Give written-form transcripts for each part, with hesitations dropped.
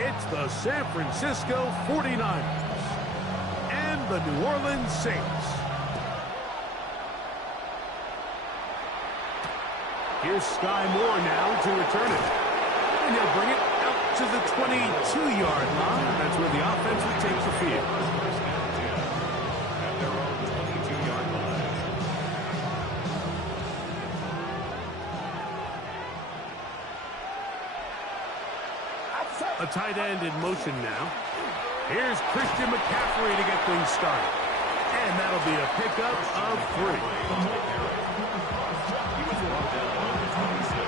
It's the San Francisco 49ers and the New Orleans Saints. Here's Sky Moore now to return it. And he'll bring it out to the 22-yard line. That's where the offense will take the field. At their own 22-yard line. A tight end in motion now. Here's Christian McCaffrey to get things started. And that'll be a pickup of 3. He was brought down on the 26.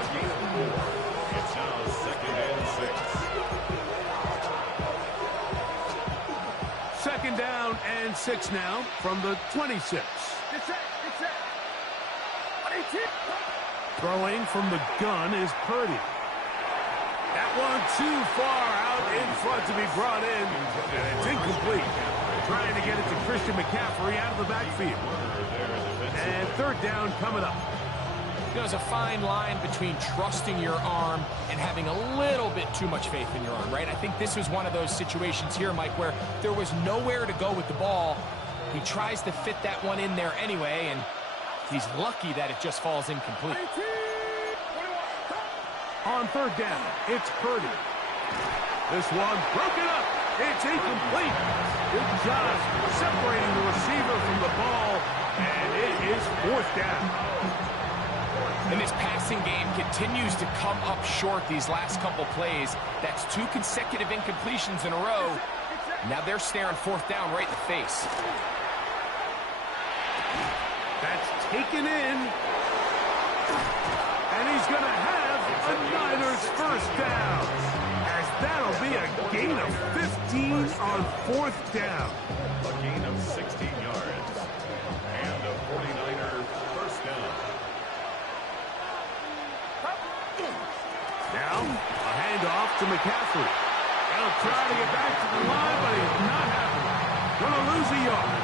A gain of 4. It's now 2nd and 6. Second down and 6 now from the 26. Throwing from the gun is Purdy. That one too far out in front to be brought in. And it's incomplete. Trying to get it to Christian McCaffrey out of the backfield. And third down coming up. There's a fine line between trusting your arm and having a little bit too much faith in your arm, right? I think this was one of those situations here, Mike, where there was nowhere to go with the ball. He tries to fit that one in there anyway, and he's lucky that it just falls incomplete. On third down, it's Purdy. This one broken up. It's incomplete. Good job separating the receiver from the ball, and it is fourth down. And this passing game continues to come up short these last couple plays. That's 2 consecutive incompletions in a row. Now they're staring fourth down right in the face. That's taken in. And he's going to have a Niners first down. As that'll be a gain of 15 on fourth down. A gain of 16 yards. And a 49er first down. Now, a handoff to McCaffrey. He'll try to get back to the line, but he's not having it. Gonna lose a yard.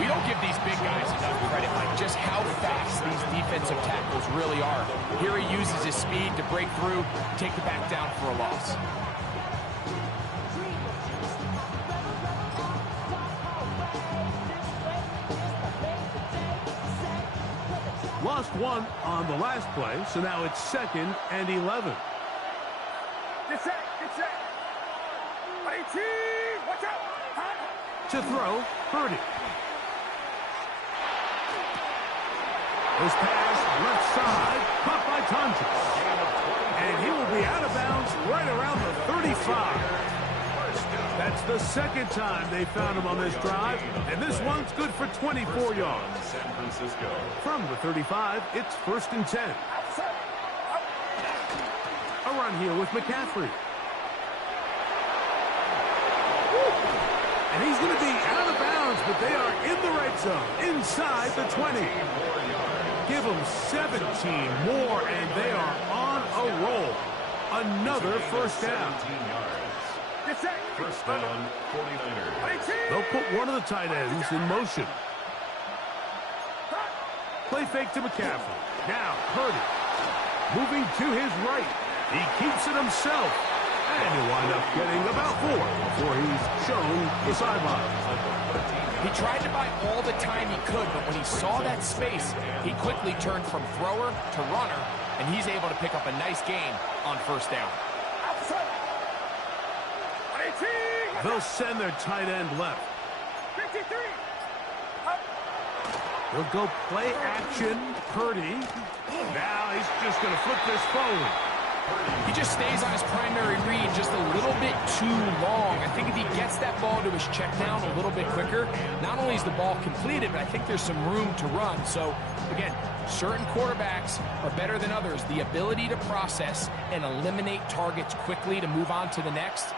We don't give these big guys enough credit, Mike, just how fast these defensive tackles really are. Here he uses his speed to break through, take the back down for a loss. Lost one on the last play, so now it's 2nd and 11. Get set. Watch out. To throw, Purdy. This pass left side, caught by Tonjes. And he will be out of bounds right around the 35. That's the second time they found him on this drive, and this one's good for 24 yards. San Francisco. From the 35, it's 1st and 10. A run here with McCaffrey. And he's going to be out of bounds, but they are in the red zone, inside the 20. Give them 17 more, and they are on a roll. Another first down. 17 yards. First down, 49ers. They'll put one of the tight ends in motion. Play fake to McCaffrey. Now, Purdy. Moving to his right. He keeps it himself. And he'll wind up getting about 4 before he's shown the sideline. He tried to buy all the time he could, but when he saw that space, he quickly turned from thrower to runner, and he's able to pick up a nice gain on first down. They'll send their tight end left. 53. He'll go play action. Purdy. Now he's just going to flip this forward. He just stays on his primary read just a little bit too long. I think if he gets that ball to his check down a little bit quicker, not only is the ball completed, but I think there's some room to run. So, again, certain quarterbacks are better than others. The ability to process and eliminate targets quickly to move on to the next,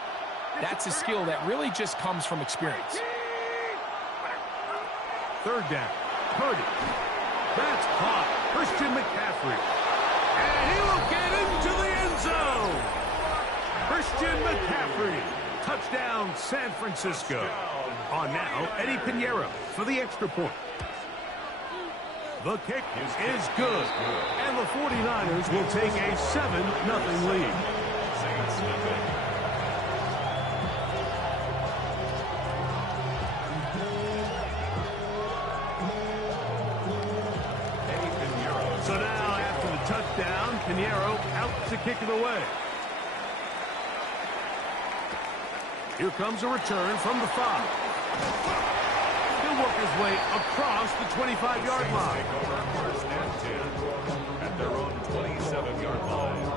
that's a skill that really just comes from experience. Third down. Purdy. That's caught. Christian McCaffrey. And he will get into the end zone. Christian McCaffrey. Touchdown, San Francisco. On now, Eddie Pinheiro for the extra point. The kick is good. And the 49ers will take a 7-0 lead. taken away. Here comes a return from the 5. He'll work his way across the 25-yard line. Take over first and 10 at their own 27-yard line.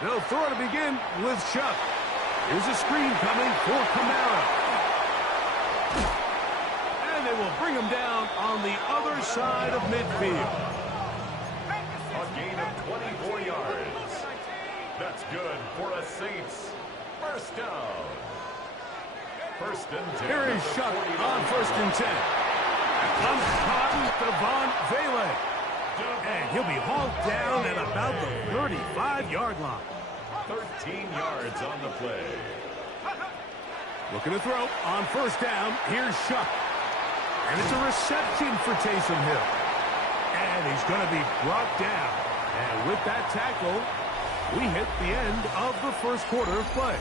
They'll throw to begin with Chuck. Here's a screen coming for Kamara. And they will bring him down on the other side of midfield. A gain of 24 yards. That's good for a Saints first down. First and 10. Here is Chuck on first and 10. Comes Cotton, Devon Vele. And he'll be hauled down at about the 35-yard line. 13 yards on the play. Looking to throw on first down. Here's Chuck. And it's a reception for Taysom Hill. And he's going to be brought down. And with that tackle, we hit the end of the first quarter of play.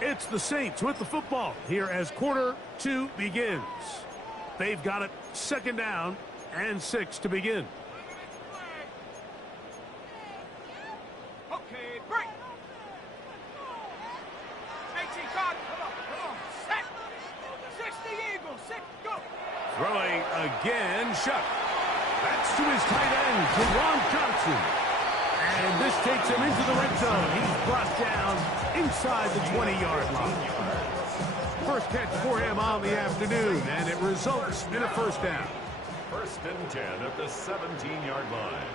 It's the Saints with the football here as quarter 2 begins. They've got it second down and 6 to begin. Okay, break. 18 card. Come on. Set. 60 Eagles. Set. Go. Throwing again, Chuck. That's to his tight end, Jawan Johnson. And this takes him into the red zone. He's brought down inside the 20-yard line. First catch for him on the afternoon, and it results in a first down. First and 10 at the 17-yard line.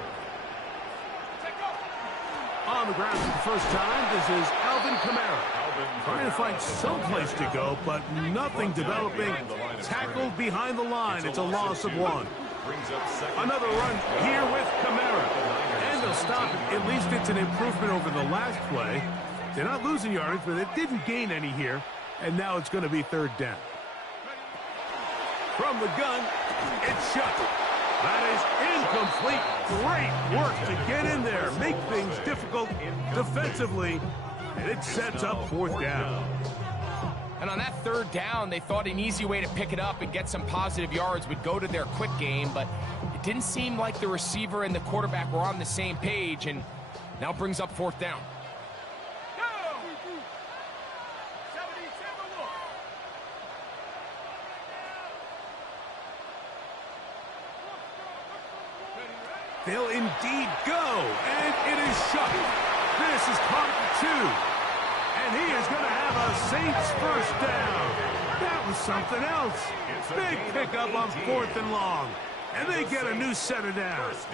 On the ground for the first time, this is Alvin Kamara. Trying to find some place to go, but nothing developing. Tackled behind the line. It's a loss of 1. Another run here with Kamara. And they'll stop it. At least it's an improvement over the last play. They're not losing yards, but they didn't gain any here. And now it's going to be third down. From the gun, it's Chuck. That is incomplete. Great work to get in there, make things difficult defensively, and it sets up fourth down. And on that third down, they thought an easy way to pick it up and get some positive yards would go to their quick game, but it didn't seem like the receiver and the quarterback were on the same page, and now brings up fourth down. They'll indeed go, and it is Chuck. This is caught at 2, and he is going to have a Saints first down. That was something else. Big pickup on 4th and long, and they get a new set of downs.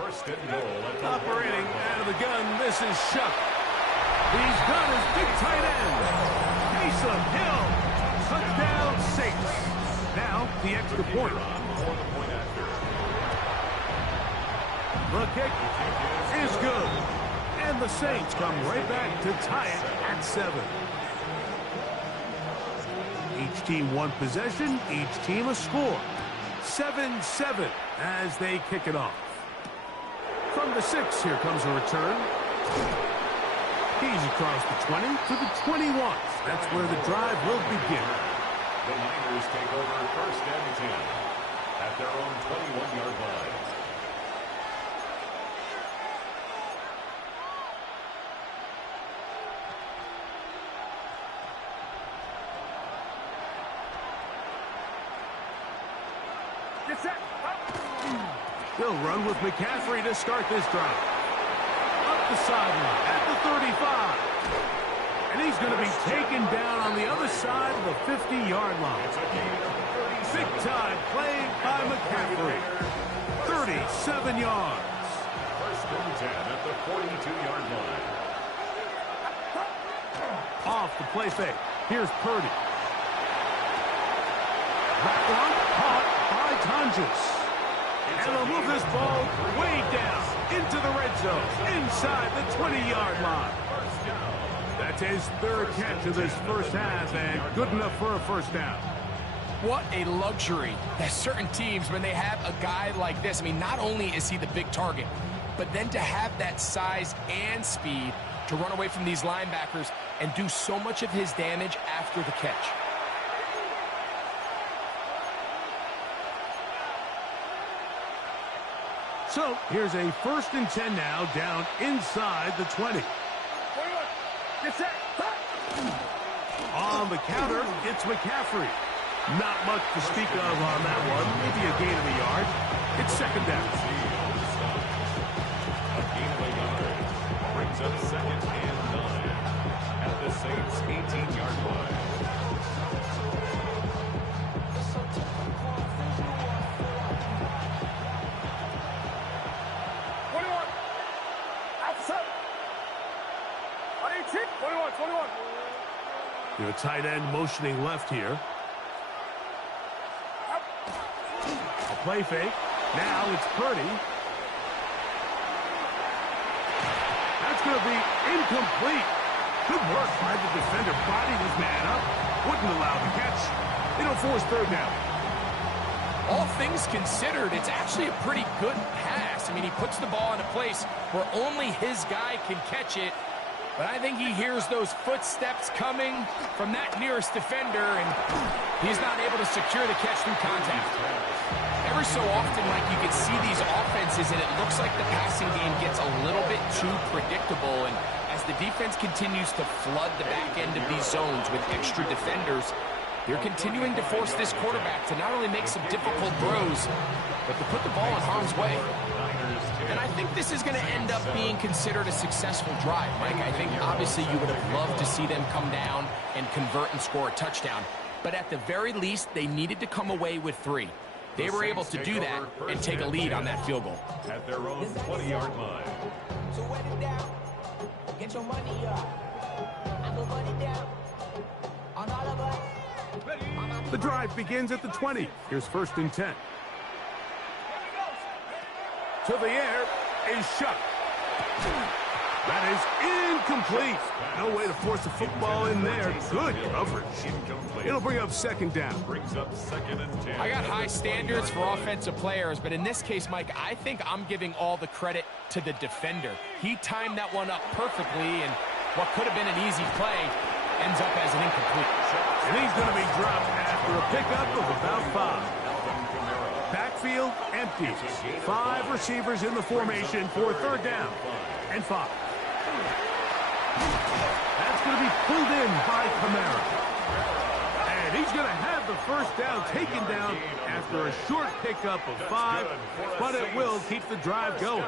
First and goal. Operating out of the gun, this is Chuck. He's got his big tight end, Taysom Hill. Touchdown, Saints. Now the extra point. The kick is good. And the Saints come right back to tie it at 7. Each team one possession, each team a score. 7-7 as they kick it off. From the 6, here comes a return. He's across the 20 to the 21. That's where the drive will begin. The Niners take over first and 10 at their own 21-yard line. They'll run with McCaffrey to start this drive. Up the sideline at the 35. And he's going to be taken down on the other side of the 50-yard line. Big time play by McCaffrey. 37 yards. First and 10 at the 42-yard line. Off the play fake. Here's Purdy. Back one, caught by Tonjes. And they'll move this ball way down into the red zone, inside the 20-yard line. That's his third catch of this first half, and good enough for a first down. What a luxury that certain teams, when they have a guy like this, I mean, not only is he the big target, but then to have that size and speed to run away from these linebackers and do so much of his damage after the catch. So here's a 1st and 10 now, down inside the 20. 21. Get set. On the counter, it's McCaffrey. Not much to speak of on that one. Maybe a gain of a yard. It's 2nd down. A gain of a yard brings up 2nd and 9 at the Saints' 18-yard line. The tight end motioning left here. A play fake. Now it's Purdy. That's going to be incomplete. Good work by the defender. Bodied his man up. Wouldn't allow the catch. It'll force 3rd down. All things considered, it's actually a pretty good pass. I mean, he puts the ball in a place where only his guy can catch it. But I think he hears those footsteps coming from that nearest defender, and he's not able to secure the catch through contact. Every so often, like, you can see these offenses, and it looks like the passing game gets a little bit too predictable. And as the defense continues to flood the back end of these zones with extra defenders, they're continuing to force this quarterback to not only make some difficult throws, but to put the ball in harm's way. And I think this is going to end up being considered a successful drive, Mike. I think obviously you would have loved to see them come down and convert and score a touchdown. But at the very least, they needed to come away with 3. They were able to do that and take a lead on that field goal. At their own 20-yard line. So wet it down. Get your money up. I put money down on all of us. The drive begins at the 20. Here's 1st and 10. To the air is Shuck. That is incomplete. No way to force the football in there. Good coverage. It'll bring up 2nd down. Brings up 2nd and 10. I got high standards for offensive players, but in this case, Mike, I think I'm giving all the credit to the defender. He timed that one up perfectly, and what could have been an easy play ends up as an incomplete. And he's going to be dropped after a pickup of about 5. Backfield empty. 5 receivers in the formation for 3rd down and 5. That's going to be pulled in by Kamara. And he's going to have the 1st down taken down after a short pickup of 5, but it will keep the drive going.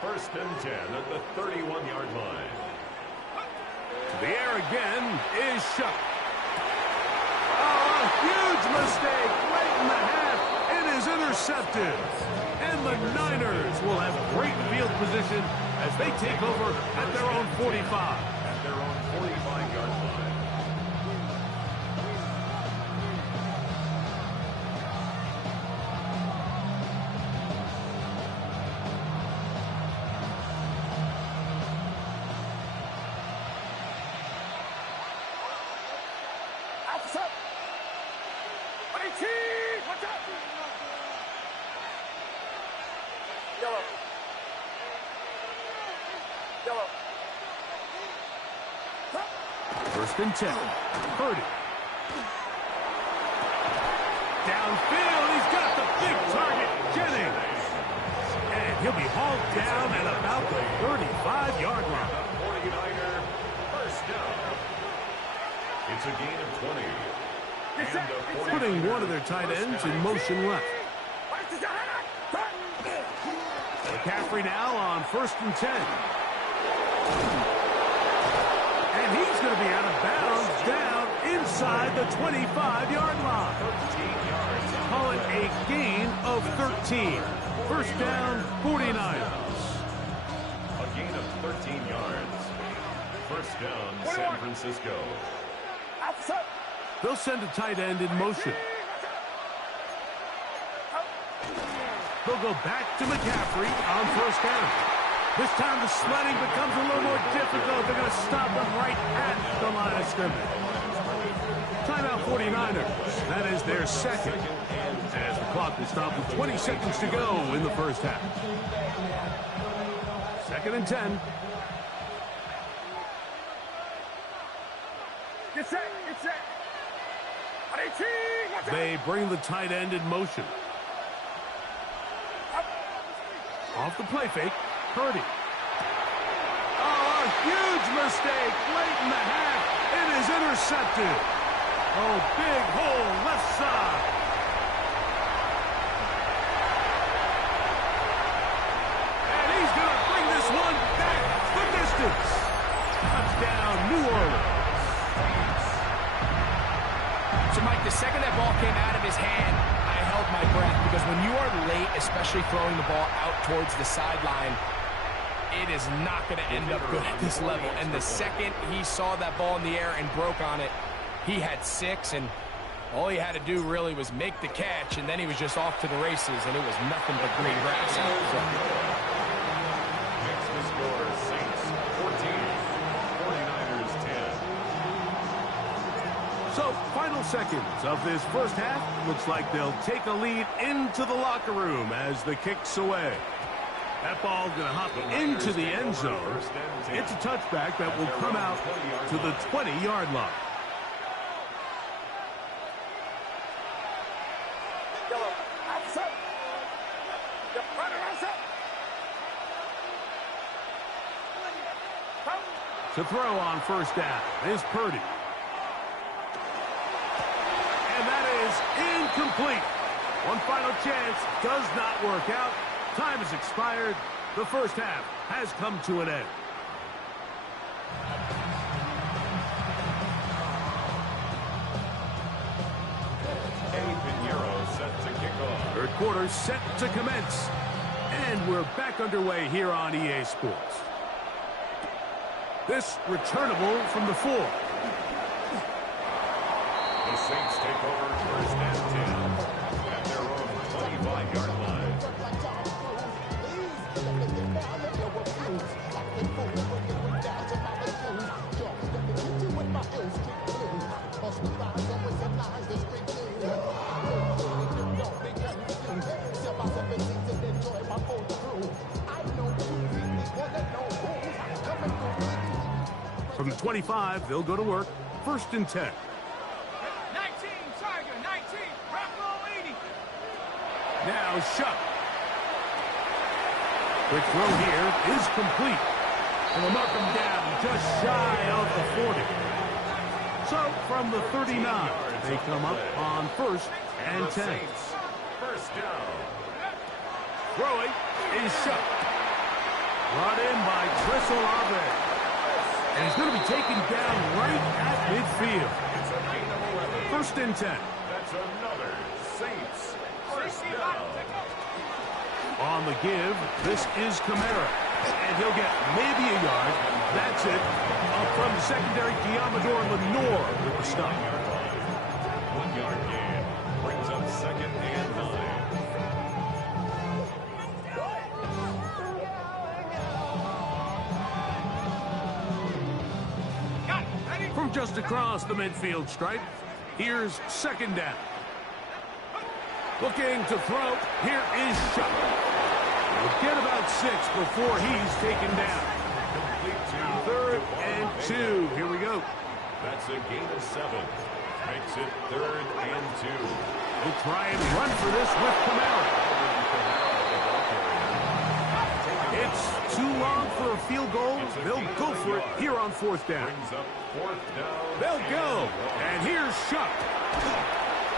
1st and 10 at the 31-yard line. To the air again is Shuck. Oh, a huge mistake late in the half. It is intercepted. And the Niners will have great field position as they take over at their own 45. At their own 45-yard line. Yellow. 1st and 10. Purdy. Downfield, he's got the big target, Jennings. And he'll be hauled down at about the 35-yard line. 49er, 1st down. It's a gain of 20. Putting one of their tight ends in motion left. McCaffrey now on 1st and 10. And he's going to be out of bounds down inside the 25-yard line. Call it a gain of 13. 1st down, 49ers. A gain of 13 yards. 1st down, San Francisco. They'll send a tight end in motion. They'll go back to McCaffrey on 1st down. This time the sledding becomes a little more difficult. They're going to stop him right at the line of scrimmage. Timeout 49ers. That is their 2nd. As the clock will stop with 20 seconds to go in the 1st half. 2nd and 10. Get set. Get set. They bring the tight end in motion. Off the play fake, Purdy. Oh, a huge mistake late in the half. It is intercepted. Oh, big hole left side. And he's going to bring this one back the distance. Touchdown, New Orleans. So, Mike, the second that ball came out of his hand, I held my breath because when you are late, especially throwing the ball out towards the sideline, it is not going to end up good at this level. And the second he saw that ball in the air and broke on it, he had 6, and all he had to do really was make the catch, and then he was just off to the races, and it was nothing but green grass out. So. Next to score, Saints 14, 49ers 10. So, final seconds of this first half. Looks like they'll take a lead into the locker room as the kick's away. That ball going to hop into the end zone. It's a touchback that will come out to the 20-yard line. To throw on first down is Purdy. And that is incomplete. One final chance does not work out. Time has expired. The first half has come to an end. Set to kick off. Third quarter set to commence. And we're back underway here on EA Sports. This returnable from the 4. The Saints take over first and 10 at their own 25-yard line. From the 25, they'll go to work. First and 10. 19, Tiger, 19, Rockwell 80. Now Shuck. Quick throw here is complete. And they'll mark him down just shy of the 40. So from the 39, they come up on first and 10. First down. Throwing is Shuck. Brought in by Chris Olave. And he's going to be taken down right at midfield. It's a gain of 11. First and 10. That's another Saints first down. On the give, this is Kamara. And he'll get maybe a yard. That's it. Up from the secondary, Diamador Lenore with the stop. 1 yard gain. Brings up second and 9. From just across the midfield stripe, here's second down. Looking to throw, here is Shuck. He'll get about 6 before he's taken down. Third and 2, here we go. That's a gain of 7. Makes it third and 2. We'll try and run for this with Kamara. It's too long for a field goal. They'll go for it here on fourth down. Brings up fourth down. They'll go. And here's Shuck.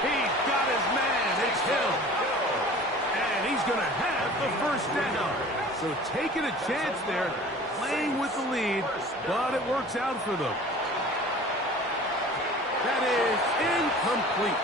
He got his man. It's Hill. And he's going to have the first down. So taking a chance there, playing with the lead, but it works out for them. That is incomplete.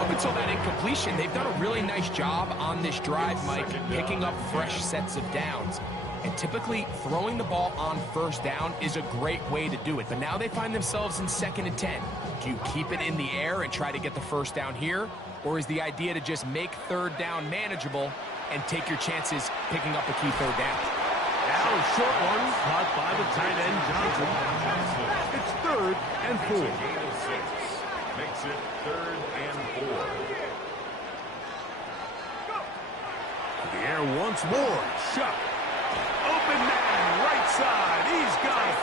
Up until that incompletion, they've done a really nice job on this drive, Mike, picking up fresh sets of downs. And typically, throwing the ball on first down is a great way to do it. But now they find themselves in second and 10. Do you keep it in the air and try to get the first down here? Or is the idea to just make third down manageable and take your chances picking up a key third down? Now a short one caught by the tight end Johnson. It's third and 4. Gain of 6. Makes it third and 4. The air once more. Shuck. Open man, right side. He's got it.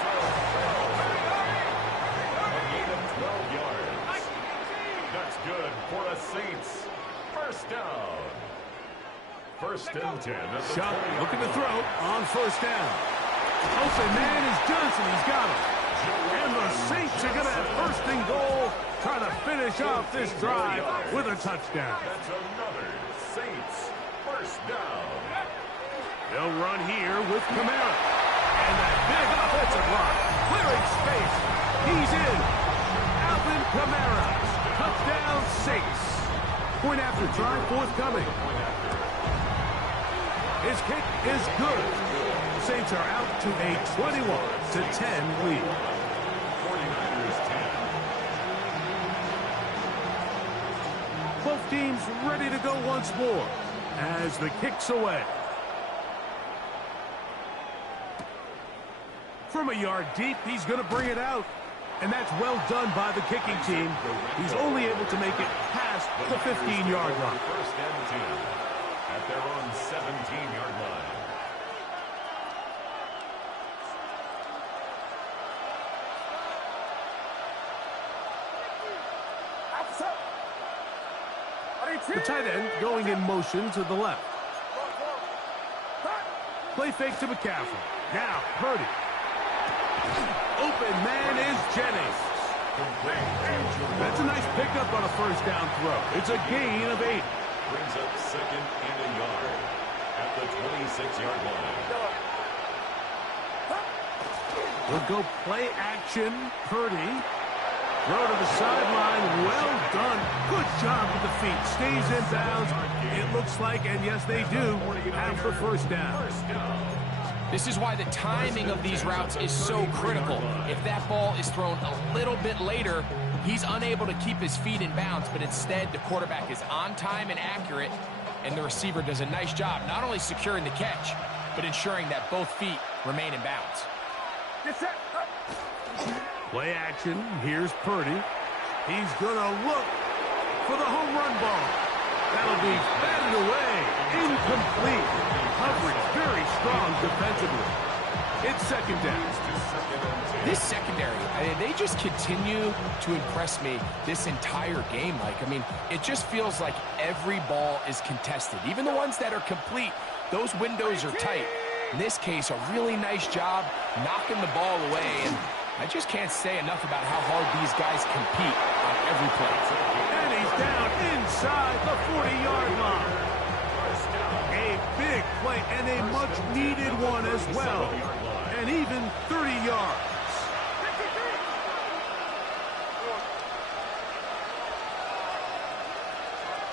First and 10. Shot looking to throw on first down. Open man is Johnson. He's got him. And the Saints are going to have first and goal, trying to finish off this drive with a touchdown. That's another Saints first down. They'll run here with Kamara. And that big offensive line, clearing space. He's in. Alvin Kamara. Touchdown Saints. Point after try forthcoming. His kick is good. The Saints are out to a 21-10 lead. 49ers 10. Both teams ready to go once more as the kick's away. From a yard deep, he's going to bring it out. And that's well done by the kicking team. He's only able to make it past the 15-yard line. First and 10 at their own 17-yard line. The tight end going in motion to the left. Play fake to McCaffrey. Now Purdy. Open man is Jennings. That's a nice pickup on a first down throw. It's a gain of 8. Brings up second and a yard at the 26-yard line. We'll go play action. Purdy. Throw to the sideline. Well done. Good job with the feet. Stays in bounds. It looks like, and yes, they do, have the first down. This is why the timing of these routes is so critical. If that ball is thrown a little bit later, he's unable to keep his feet in bounds, but instead the quarterback is on time and accurate, and the receiver does a nice job not only securing the catch, but ensuring that both feet remain in bounds. Play action. Here's Purdy. He's going to look for the home run ball. That'll be batted away. Incomplete. Coverage very strong defensively. It's second down. This secondary, they just continue to impress me this entire game. It just feels like every ball is contested. Even the ones that are complete, those windows are tight. In this case, a really nice job knocking the ball away, and I just can't say enough about how hard these guys compete on every play. And he's down inside the 40-yard line. A big play and a much-needed one as well. And even 30 yards.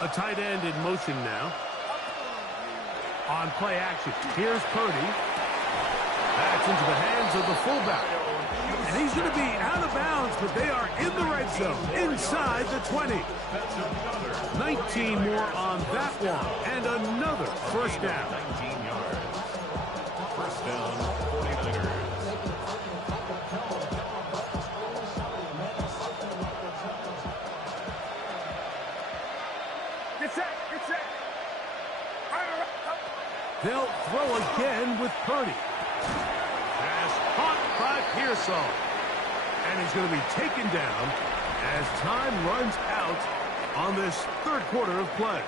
A tight end in motion now. On play action, here's Purdy. That's into the hands of the fullback. And he's going to be out of bounds, but they are in the red zone, inside the 20. 19 more on that one, and another first down. 19 yards. First down, 49ers. They'll throw again with Purdy. Pass caught by Pearsall. And he's going to be taken down as time runs out on this third quarter of play.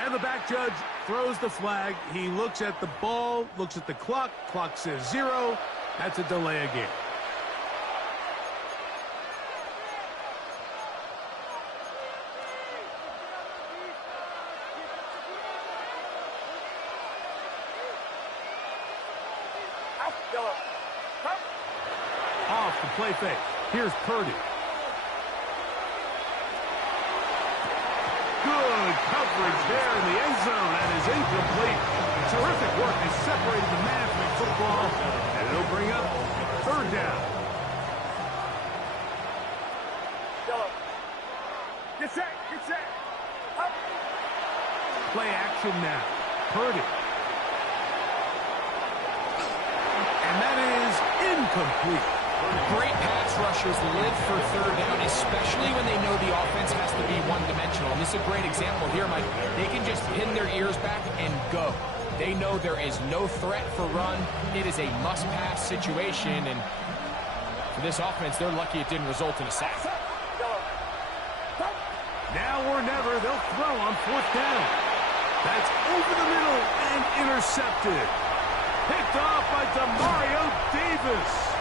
And the back judge throws the flag. He looks at the ball, looks at the clock. Clock says 0. That's a delay of game. Off the play fake. Here's Purdy. Good Good coverage there in the end zone, and is incomplete. Terrific work has separated the man from the football, and it'll bring up third down. Get set, get set. Play action now. Purdy. And that is incomplete. Great pass rushers live for third down, especially when they know the offense has to be one-dimensional. And this is a great example here, Mike. They can just pin their ears back and go. They know there is no threat for run. It is a must-pass situation, and for this offense, they're lucky it didn't result in a sack. Now or never, they'll throw on fourth down. That's over the middle and intercepted. Picked off by Demario Davis.